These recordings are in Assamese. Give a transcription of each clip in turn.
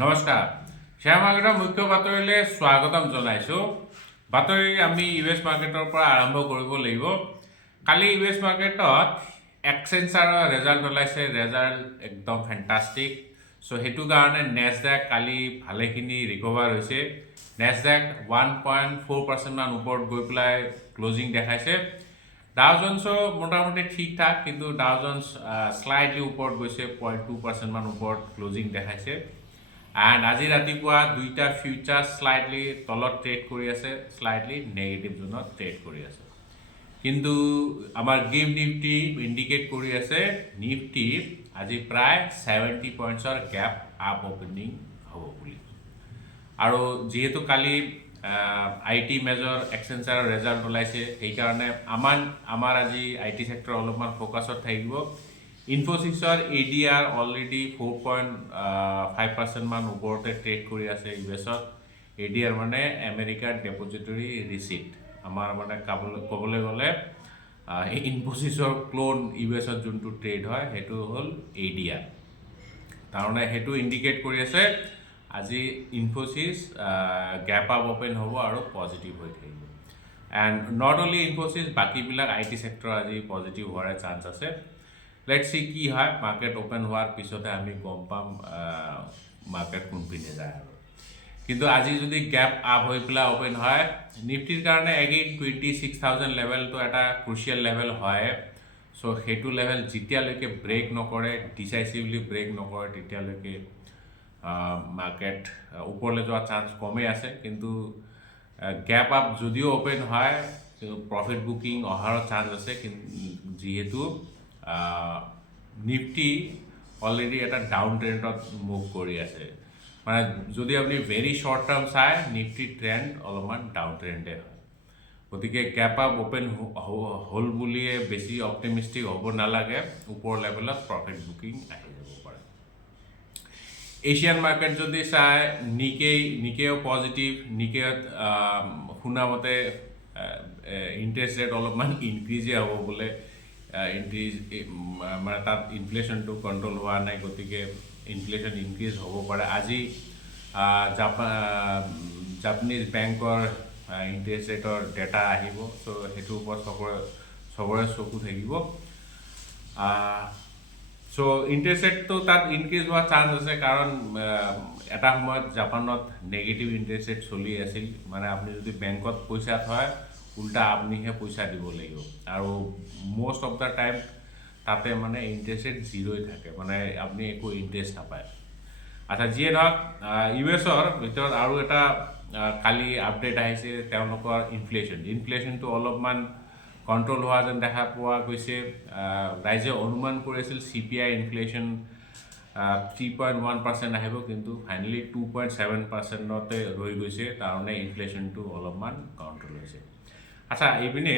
নমস্কাৰ শ্বেয়াৰ মাৰ্কেটৰ মুখ্য বাতৰিলৈ স্বাগতম জনাইছোঁ বাতৰি আমি ইউএছ মাৰ্কেটৰ পৰা আৰম্ভ কৰিব লাগিব কালি ইউএছ মাৰ্কেটত এক্সেঞ্চাৰৰ ৰেজাল্ট ওলাইছে ৰেজাল্ট একদম ফেণ্টাষ্টিক সো হেতু কাৰণে নেছডাক কালি ভালেখিনি ৰিকভাৰ হৈছে নেছডাক 1.4% মান ওপৰত গৈ পেলাই ক্লোজিং দেখাইছে ডাও জোন্সো মোটামুটি ঠিক ঠাক কিন্তু ডাও জোন্স স্লাইটলি ওপৰত গৈছে 0.2% মান ওপৰত ক্লোজিং দেখাইছে And আজি ৰাতিপুৱা দুইটা ফিউচাৰ স্লাইটলি তলত ট্ৰেড কৰি আছে স্লাইটলি নেগেটিভ জোনত ট্ৰেড কৰি আছে কিন্তু আমাৰ গেম নিফটি ইন্ডিকেট কৰি আছে নিফটি আজি প্ৰায় 70 পইণ্টছৰ গ্যাপ আপ ওপেনিং হ'ব বুলি আৰু যেহেতু কালি আইটি মেজৰ এক্সেঞ্চাৰৰ ৰেজাল্ট ওলাইছে সেই কাৰণে আমাৰ আজি আইটি সেক্টৰ অলপমান ফোকাসত থাকিব ইনফোসিসৰ এডিআৰ অলৰেডি 4.5% মান ওপৰতে ট্ৰেড কৰি আছে ইউএছত এডিআৰ মানে আমেৰিকাৰ ডেপোজিটৰী ৰিসিপ্ট আমাৰ মানে ক'বলৈ গ'লে ইনফোসিসৰ ক্লোন ইউএছত যোনটো ট্ৰেড হয় হেতু হল এডিআৰ তাৰমানে হেতু ইন্ডিকেট কৰি আছে আজি ইনফোসিস গ্যাপ আপ ওপেন হ'ব আৰু পজিটিভ হৈ থাকিব এন্ড নট অনলি ইনফোসিস বাকি বিলাক আইটি সেক্টৰ আজি পজিটিভ হোৱাৰ চান্স আছে Let's see কি হয় মার্কেট ওপেন হওয়ার পিছতে আমি গম পাম মার্কেট কোন পিনে যায় কিন্তু আজি যদি গ্যাপ আপ হৈ পেলা ওপেন হয় নিফটিৰ কাৰণে এগেইন 26000 লেভেল তো এটা ক্ৰুচিয়াল লেভেল হয় সো হেতু লেভেল যেতিয়ালৈকে ব্ৰেক নকৰে ডিসাইসিভলি ব্ৰেক নকৰে তেতিয়ালৈকে মাৰ্কেট ওপৰলৈ যোৱা চান্স কমে আছে কিন্তু গ্যাপ আপ যদিও ওপেন হয় প্ৰফিট বুকিং অহাৰ চান্স আছে যেহেতু নিফটি অলৰেডি এটা ডাউন ট্ৰেন্ডত মুভ কৰি আছে মানে যদি আপুনি ভেৰি শৰ্ট টাৰ্ম চাই নিফটি ট্ৰেন্ড অলপমান ডাউন ট্ৰেন্ডে হয় গতিকে গ্যাপ আপ ওপেন হল বুলিয়ে বেছি অপটিমিস্টিক হ'ব নালাগে ওপৰ লেভেলত প্ৰফিট বুকিং আহি যাব পাৰে এছিয়ান মাৰ্কেট যদি চাই নিকেও পজিটিভ নিকেত শুনামতে ইন্টাৰেষ্ট ৰেট অলপমান ইনক্ৰিজে হ'ব বোলে মানে তাত ইনফ্লেশ্যনটো কণ্ট্ৰল হোৱা নাই গতিকে ইনফ্লেশ্যন ইনক্ৰিজ হ'ব পাৰে আজি জাপানীজ বেংকৰ ইণ্টাৰেষ্ট ৰেটৰ ডেটা আহিব সো হেতুৰ ওপৰত সবৰে চকু থাকিব সো ইণ্টাৰেষ্ট ৰেটটো তাত ইনক্ৰিজ হোৱা চান্স আছে কাৰণ এটা সময়ত জাপানত নেগেটিভ ইণ্টাৰেষ্ট ৰেট চলি আছিল মানে আপুনি যদি বেংকত পইচা থয় উল্টা আপনিহে পইচা দিব লাগিব আৰু মোস্ট অফ দা টাইম তাতে মানে ইন্টাৰেষ্ট ৰেট জিৰোই থাকে মানে আপনি একো ইন্টাৰেষ্ট নাপায় আচ্ছা যিয়ে নহওক ইউএছৰ ভিতৰত আৰু এটা কালি আপডেট আহিছে তেওঁলোকৰ ইনফ্লেশ্যনটো অলপমান কন্ট্ৰল হোৱা যেন দেখা পোৱা গৈছে ৰাইজে অনুমান কৰিছিল সিপিআই ইনফ্লেশ্যন 3.1% আহিব কিন্তু ফাইনালি 2.7%তে ৰৈ গৈছে কাৰণে ইনফ্লেশ্যনটো অলপমান কন্ট্ৰল হৈছে আচ্ছা এইপিনে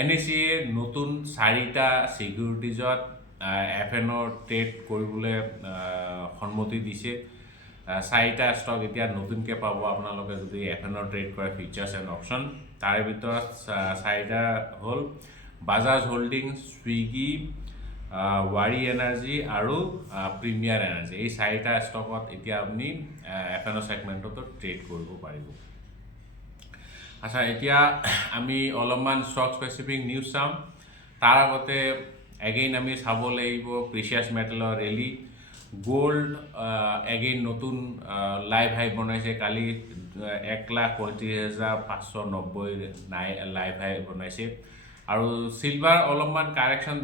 এনএসি নতুন 4টা সিকিউৰিটিজত এফএনৰ ট্ৰেড কৰিবলৈ সন্মতি দিছে 4টা ষ্টক এতিয়া নতুনকৈ পাব আপোনালোকে যদি এফএনৰ ট্ৰেড কৰে ফিউচাৰ্ছ এণ্ড অপশ্যন তাৰে ভিতৰত 4টা হ'ল Bajaj holdings Swiggy worry energy আৰু প্ৰিমিয়াৰ এনাৰ্জি এই 4টা ষ্টকত এতিয়া আপুনি এফএনৰ সেগমেন্টত ট্ৰেড কৰিব পাৰিব আচ্ছা এতিয়া আমি অলপমান স্টক স্পেসিফিক নিউজ চাম তাৰ আগতে এগেইন আমি চাব লাগিব প্ৰিচিয়াছ মেটেলৰ ৰেলি গোল্ড এগেইন নতুন লাইভ হাই বনাইছে কালি 1,35,590 লাইভ হাই বনাইছে আৰু সিলভাৰ অলপমান কাৰেকশন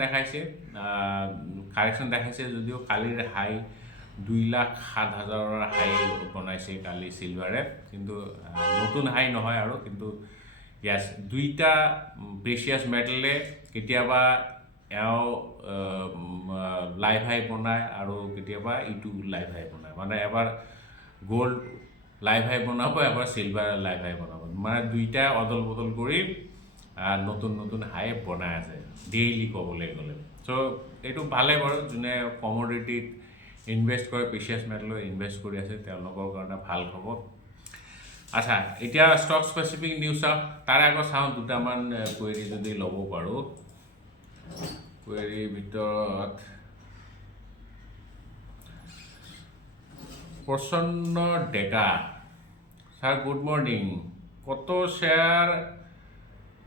দেখাইছে যদিও কালিৰ হাই 2,07,000 হাই বনাইছে কালি সিলভাৰে কিন্তু নতুন হাই নহয় আৰু কিন্তু ইয়াস দুইটা প্ৰেচিয়াছ মেটেলে কেতিয়াবা লাইভ হাই বনায় আৰু কেতিয়াবা ইটো লাইভ হাই বনায় মানে এবাৰ গোল্ড লাইভ হাই বনাব এবাৰ সিলভাৰ লাইভ হাই বনাব মানে দুইটা অদল বদল কৰি নতুন হাই বনাই আছে ডেইলি ক'বলৈ গ'লে সো এইটো ভালে বাৰু যোনে কমোডিটিত ইনভেস্ট কৰে প্ৰিচিয়াছ মেটেলত ইনভেস্ট কৰি আছে তেওঁলোকৰ কাৰণে ভাল খবৰ আচ্ছা এতিয়া স্টক স্পেসিফিক নিউজ তাৰে আগত চাওঁ দুটামান কুৱেৰি যদি ল'ব পাৰোঁ কুৱেৰিৰ ভিতৰত প্রসন্ন ডেকা স্যার গুড মর্নিং কত শেয়ার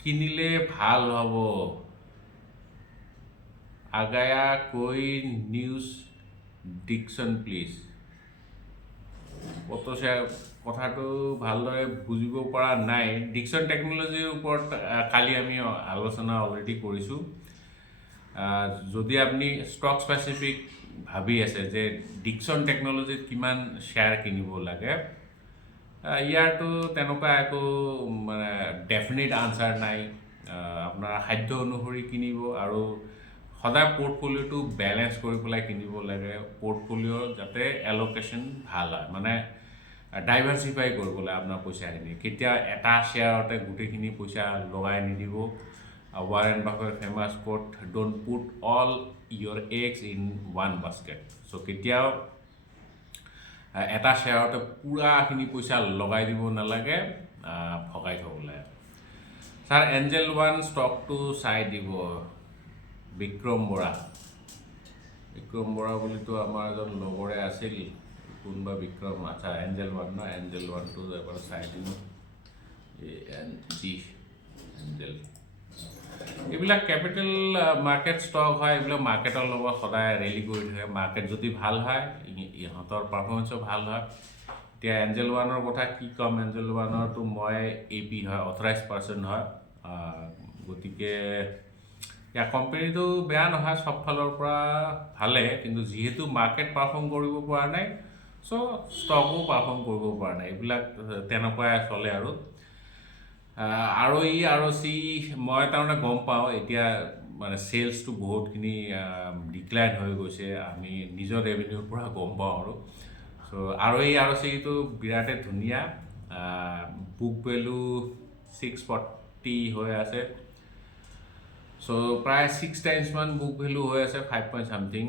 কিনিলে ভাল হব আগায়া কই নিউজ ডিকশন প্লিজ কত শেয়ার কথাটো ভালদৰে বুজিব পৰা নাই ডিকশন টেকনলজিৰ ওপৰত কালি আমি আলোচনা অলৰেডি কৰিছোঁ যদি আপনি ষ্টক স্পেচিফিক ভাবি আছে যে ডিকশন টেকনলজিত কিমান শেয়াৰ কিনিব লাগে ইয়াৰটো তেনেকুৱা একো মানে ডেফিনিট আনসাৰ নাই আপোনাৰ খাদ্য অনুসৰি কিনিব আৰু সদায় পোৰ্টফলিঅ'টো বেলেঞ্চ কৰি পেলাই কিনিব লাগে পোৰ্টফলিঅ'ৰ যাতে এলোকেশ্যন ভাল হয় মানে ডাইভাৰ্চিফাই কৰিবলৈ আপোনাৰ পইচাখিনি কেতিয়া এটা শ্বেয়াৰতে গোটেইখিনি পইচা লগাই নিদিব Warren Buffett famous quote don't put all your eggs in one basket so' কেতিয়াও এটা শ্বেয়াৰতে পুৰাখিনি পইচা লগাই দিব নালাগে ভগাই থ'ব লাগে ছাৰ এঞ্জেল ওৱান ষ্টকটো চাই দিব বিক্ৰম বৰা বুলিতো আমাৰ এজন লগৰে আছিল কোনোবা বিক্ৰম আচ্ছা এঞ্জেল ওৱান ন এঞ্জেল ওৱানটো এবাৰ চাই দিম এঞ্জেল এইবিলাক কেপিটেল মাৰ্কেট ষ্টক হয় এইবিলাক মাৰ্কেটৰ লগত সদায় ৰেলি কৰি থাকে মাৰ্কেট যদি ভাল হয় ইহঁতৰ পাৰফৰ্মেঞ্চো ভাল হয় এতিয়া এঞ্জেল ওৱানৰ কথা কি ক'ম এঞ্জেল ওৱানৰতো মই AP হয় অথৰাইজ পাৰ্চন হয় গতিকে ইয়াৰ কোম্পানীটো বেয়া নহয় সব ফালৰ পৰা ভালে কিন্তু যিহেতু মাৰ্কেট পাৰফৰ্ম কৰিব পৰা নাই চ' ষ্টকো পাৰফৰ্ম কৰিব পৰা নাই এইবিলাক তেনেকুৱাই চলে আৰু ROE মই তাৰমানে গম পাওঁ এতিয়া মানে চেলছটো বহুতখিনি ডিক্লাইন হৈ গৈছে আমি নিজৰ ৰেভিনিউৰ পৰা গম পাওঁ আৰু চ' ROEটো বিৰাটেই ধুনীয়া বুক ভেলু 640 হৈ আছে চ' প্ৰায় 6 টাইমছ মান বুক ভেলু হৈ আছে 5 point something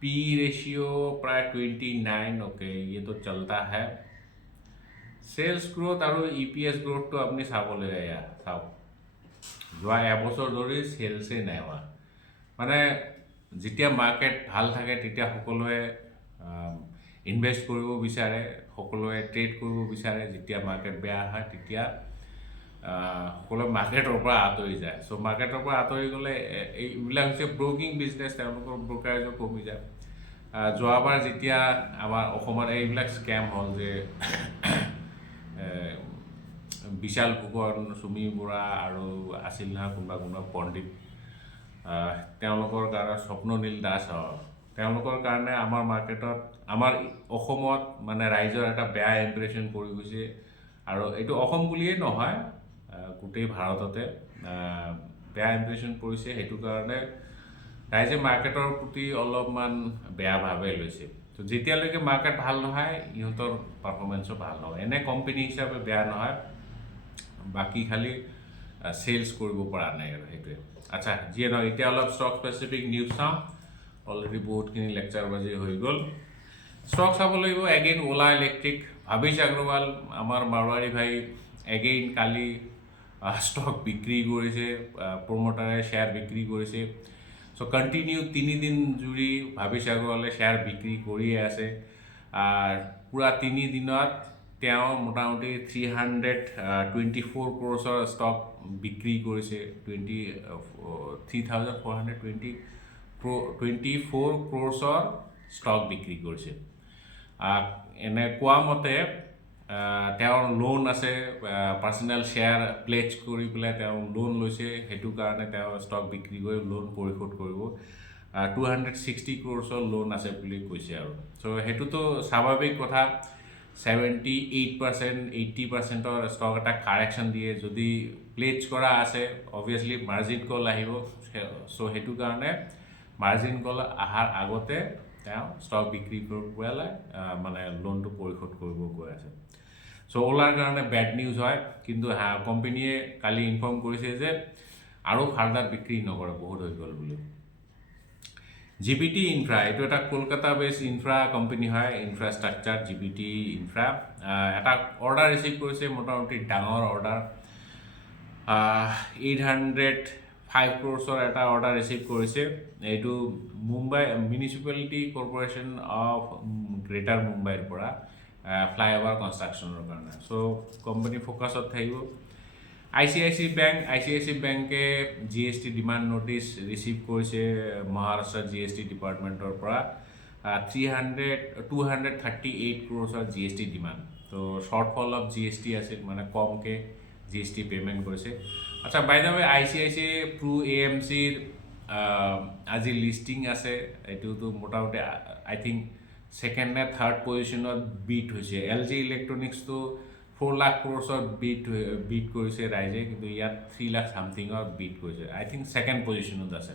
P रेशियो प्राय 29 ओके ये तो चलता है सेल्स ग्रोथ और EPS ग्रोथ तो अपनी চাবলৈ ইয়াৰ চাওক যোৱা এবছৰ ধৰি সেলছে নাই হোৱা মানে যেতিয়া মাৰ্কেট ভাল থাকে তেতিয়া সকলোৱে ইনভেষ্ট কৰিব বিচাৰে সকলোৱে ট্ৰেড কৰিব বিচাৰে যেতিয়া মাৰ্কেট বেয়া হয় তেতিয়া সকলো মাৰ্কেটৰ পৰা আঁতৰি যায় চ' মাৰ্কেটৰ পৰা আঁতৰি গ'লে এইবিলাক হৈছে ব্ৰকিং বিজনেছ তেওঁলোকৰ ব্ৰকাৰেজো কমি যায় যোৱাবাৰ যেতিয়া আমাৰ অসমত এইবিলাক স্কেম হ'ল যে বিশাল ফুকন সুমি বৰা আৰু আছিল নহয় কোনোবা পণ্ডিত তেওঁলোকৰ কাৰণে স্বপ্ননীল দাস তেওঁলোকৰ কাৰণে আমাৰ মাৰ্কেটত আমাৰ অসমত মানে ৰাইজৰ এটা বেয়া ইম্প্ৰেশ্যন পৰি গৈছে আৰু এইটো অসম বুলিয়েই নহয় গোটেই ভাৰততে বেয়া ইম্প্ৰেশ্যন পৰিছে সেইটো কাৰণে ৰাইজে মাৰ্কেটৰ প্ৰতি অলপমান বেয়া ভাৱে লৈছে তো যেতিয়ালৈকে মাৰ্কেট ভাল নহয় ইহঁতৰ পাৰফৰ্মেঞ্চো ভাল নহয় এনে কোম্পানী হিচাপে বেয়া নহয় বাকি খালি সেলস কৰিব পৰা নাই আৰু সেইটোৱে আচ্ছা যিয়ে নহয় এতিয়া অলপ ষ্টক স্পেচিফিক নিউজ চাওঁ অলৰেডি বহুতখিনি লেকচাৰ বাজি হৈ গ'ল ষ্টক চাব লাগিব এগেইন ওলা ইলেক্ট্ৰিক ভাবিছ আগৰৱাল আমাৰ মাৰৱাৰী ভাই এগেইন কালি ষ্টক বিক্ৰী কৰিছে প্ৰমোটাৰে শ্বেয়াৰ বিক্ৰী কৰিছে চ' কণ্টিনিউ 3 দিন জুৰি ভাবিছ আগৰৱালে শ্বেয়াৰ বিক্ৰী কৰিয়ে আছে পুৰা 3 দিনত তেওঁ মোটামুটি 324 ক্ৰ'ৰ্ছৰ ষ্টক বিক্ৰী কৰিছে 3,424 ক্ৰ'ৰ্ছৰ ষ্টক বিক্ৰী কৰিছে এনে কোৱা মতে তেওঁৰ লোন আছে পাৰ্চনেল শ্বেয়াৰ প্লেজ কৰি পেলাই তেওঁ লোন লৈছে সেইটো কাৰণে তেওঁ ষ্টক বিক্ৰী কৰি লোন পৰিশোধ কৰিব 260 ক্ৰ'ৰ্ছৰ লোন আছে বুলি কৈছে আৰু চ' সেইটোতো স্বাভাৱিক কথা 78% 80%ৰ ষ্টক এটা কাৰেকশ্যন দিয়ে যদি প্লেজ কৰা আছে অবভিয়াছলি মাৰ্জিন কল আহিব চ' সেইটো কাৰণে মাৰ্জিন কল অহাৰ আগতে তেওঁ ষ্টক বিক্ৰী কৰি পেলাই মানে লোনটো পৰিশোধ কৰিব গৈ আছে চ' ওলাৰ কাৰণে বেড নিউজ হয় কিন্তু কোম্পানীয়ে কালি ইনফৰ্ম কৰিছে যে আৰু ফাৰ্ডাৰ বিক্ৰী নকৰে বহুত হৈ গ'ল বুলি জিপিটি ইনফ্ৰা এইটো এটা কলকাতা বেছ ইনফ্ৰা কোম্পানী হয় ইনফ্ৰাষ্ট্ৰাকচাৰ জিপিটি ইনফ্ৰা এটা অৰ্ডাৰ ৰিচিভ কৰিছে মোটামুটি ডাঙৰ অৰ্ডাৰ 805 ক্ৰ'ৰ্ছৰ এটা অৰ্ডাৰ ৰিচিভ কৰিছে এইটো Mumbai municipality corporation of greater মুম্বাইৰ পৰা ফ্লাইঅভাৰ কনষ্ট্ৰাকশ্যনৰ কাৰণে সো কোম্পানী ফ'কাছত থাকিব ICICI বেংকে GST ডিমাণ্ড নটিচ ৰিচিভ কৰিছে মহাৰাষ্ট্ৰ GST ডিপাৰ্টমেণ্টৰ পৰা 238 crores GST ডিমাণ্ড তো শ্বৰ্টফল অফ GST আছিল মানে কমকৈ GST পে'মেণ্ট কৰিছে আচ্ছা বাই দ্য ৱে ICICI থ্ৰু AMCৰ আজি লিষ্টিং আছে এইটোতো মোটামুটি আই থিংক ছেকেণ্ড নে থাৰ্ড পজিশ্যনত বিট হৈছে LG ইলেক্ট্ৰনিক্সটো 4 লাখ ক্ৰ'ৰ্ছৰ বিট কৰিছে ৰাইজে কিন্তু ইয়াত 3 লাখ ছামথিঙৰ বিট কৰিছে আই থিংক ছেকেণ্ড পজিশ্যনত আছে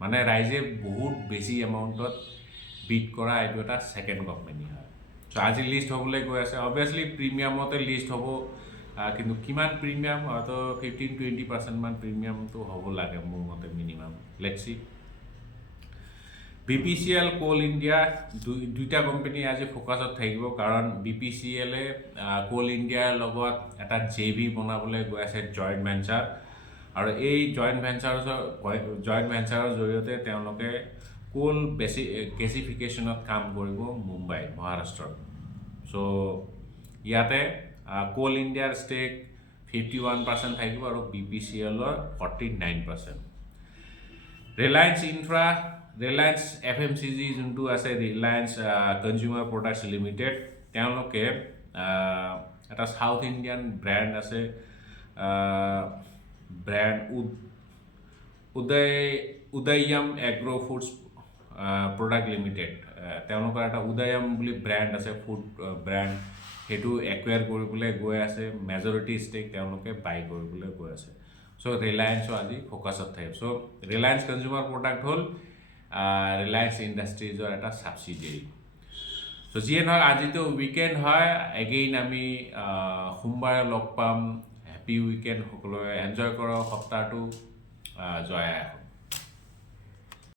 মানে ৰাইজে বহুত বেছি এমাউণ্টত বিট কৰা এইটো এটা ছেকেণ্ড কোম্পানী হয় চ' আজি লিষ্ট হ'বলৈ গৈ আছে অবভিয়াছলি প্ৰিমিয়ামতে লিষ্ট হ'ব কিন্তু কিমান প্ৰিমিয়াম হয়তো 15-20% মান প্ৰিমিয়ামটো হ'ব লাগে মোৰ মতে minimum let's see BPCL Coal India দুইটা কোম্পানী আজি ফ'কাছত থাকিব কাৰণ BPCL কোল ইণ্ডিয়াৰ লগত এটা JV বনাবলৈ গৈ আছে জইণ্ট ভেঞ্চাৰ আৰু এই জইণ্ট ভেঞ্চাৰৰ জৰিয়তে তেওঁলোকে কোল গেছিফিকেশ্যনত কাম কৰিব মুম্বাই মহাৰাষ্ট্ৰত চ' ইয়াতে কোল ইণ্ডিয়াৰ ষ্টেক 51% থাকিব আৰু BPCLৰ 49% ৰিলায়েন্স FMCG যোনটো আছে ৰিলায়েন্স কনজিউমাৰ প্ৰডাক্টছ লিমিটেড তেওঁলোকে এটা সাউথ ইণ্ডিয়ান ব্ৰেণ্ড আছে brand Udayam agro' foods product limited তেওঁলোকৰ এটা উদয়ম বুলি ব্ৰেণ্ড আছে ফুড ব্ৰেণ্ড সেইটো একুৱায়াৰ কৰিবলৈ গৈ আছে মেজৰিটি ষ্টেক তেওঁলোকে বাই কৰিবলৈ গৈ আছে চ' ৰিলায়েন্সো আজি ফ'কাছত থাকিব চ' ৰিলায়েন্স কনজিউমাৰ প্ৰডাক্ট হ'ল ৰিলায়েন্স ইণ্ডাষ্ট্ৰিজৰ এটা ছাবচিডিয়াৰী চ' যিয়ে নহয় আজিতো উইকেণ্ড হয় এগেইন আমি সোমবাৰে লগ পাম হেপী উইকেণ্ড সকলোৱে এনজয় কৰক সপ্তাহটো জয় আই